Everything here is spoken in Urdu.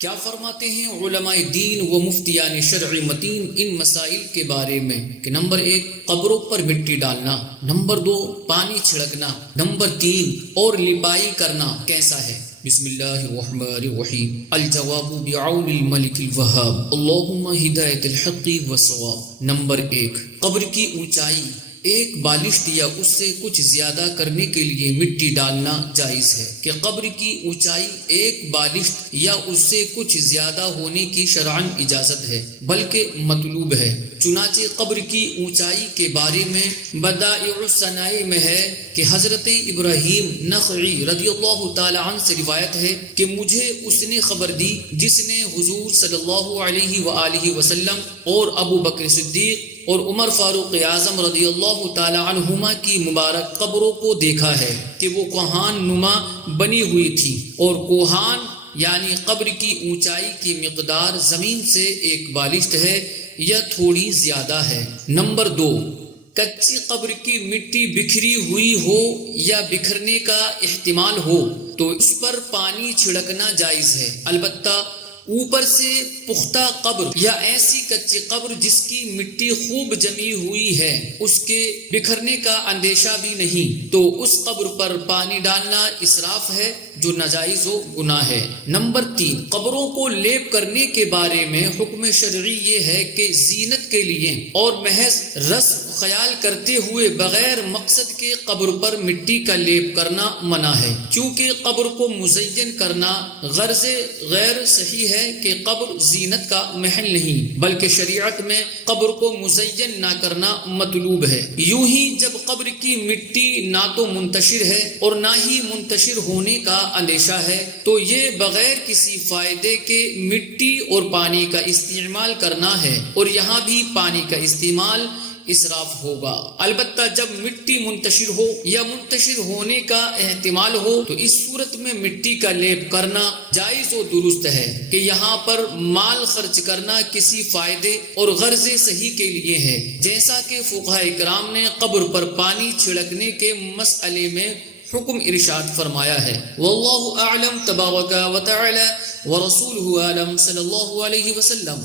کیا فرماتے ہیں علماء دین و مفتیان شرع متین ان مسائل کے بارے میں کہ نمبر 1 قبروں پر مٹی ڈالنا، نمبر 2 پانی چھڑکنا، نمبر 3 اور لپائی کرنا کیسا ہے؟ بسم اللہ الرحمن الرحیم۔ الجواب بعون الملک الوہاب، اللہم ہدایت الحق والصواب۔ نمبر 1 قبر کی اونچائی ایک بالشت یا اس سے کچھ زیادہ کرنے کے لیے مٹی ڈالنا جائز ہے کہ قبر کی اونچائی ایک بالشت یا اس سے کچھ زیادہ ہونے کی شرعاً اجازت ہے بلکہ مطلوب ہے۔ چنانچہ قبر کی اونچائی کے بارے میں بدائع الصنائع میں ہے کہ حضرت ابراہیم نخعی رضی اللہ تعالی عنہ سے روایت ہے کہ مجھے اس نے خبر دی جس نے حضور صلی اللہ علیہ وآلہ وسلم اور ابو بکر صدیق اور عمر فاروق اعظم رضی اللہ تعالی عنہما کی مبارک قبروں کو دیکھا ہے کہ وہ کوہان نما بنی ہوئی تھی، اور کوہان یعنی قبر کی اونچائی کی مقدار زمین سے ایک بالشت ہے یا تھوڑی زیادہ ہے۔ نمبر 2 کچی قبر کی مٹی بکھری ہوئی ہو یا بکھرنے کا احتمال ہو تو اس پر پانی چھڑکنا جائز ہے، البتہ اوپر سے پختہ قبر یا ایسی کچی قبر جس کی مٹی خوب جمی ہوئی ہے اس کے بکھرنے کا اندیشہ بھی نہیں تو اس قبر پر پانی ڈالنا اسراف ہے جو ناجائز و گناہ ہے۔ نمبر 3 قبروں کو لیپ کرنے کے بارے میں حکم شرعی یہ ہے کہ زینت کے لیے اور محض رسم خیال کرتے ہوئے بغیر مقصد کے قبر پر مٹی کا لیپ کرنا منع ہے، کیونکہ قبر کو مزین کرنا غرض غیر صحیح ہے کہ قبر زینت کا محل نہیں بلکہ شریعت میں قبر کو مزین نہ کرنا مطلوب ہے۔ یوں ہی جب قبر کی مٹی نہ تو منتشر ہے اور نہ ہی منتشر ہونے کا اندیشہ ہے تو یہ بغیر کسی فائدے کے مٹی اور پانی کا استعمال کرنا ہے، اور یہاں بھی پانی کا استعمال اسراف ہوگا۔ البتہ جب مٹی منتشر ہو یا منتشر ہونے کا احتمال ہو تو اس صورت میں مٹی کا لیپ کرنا جائز و درست ہے کہ یہاں پر مال خرچ کرنا کسی فائدے اور غرض صحیح کے لیے ہے، جیسا کہ فقہاء کرام نے قبر پر پانی چھڑکنے کے مسئلے میں حکم ارشاد فرمایا ہے۔ واللہ اعلم تبارک و تعالی ورسولہ اعلم صلی اللہ علیہ وسلم۔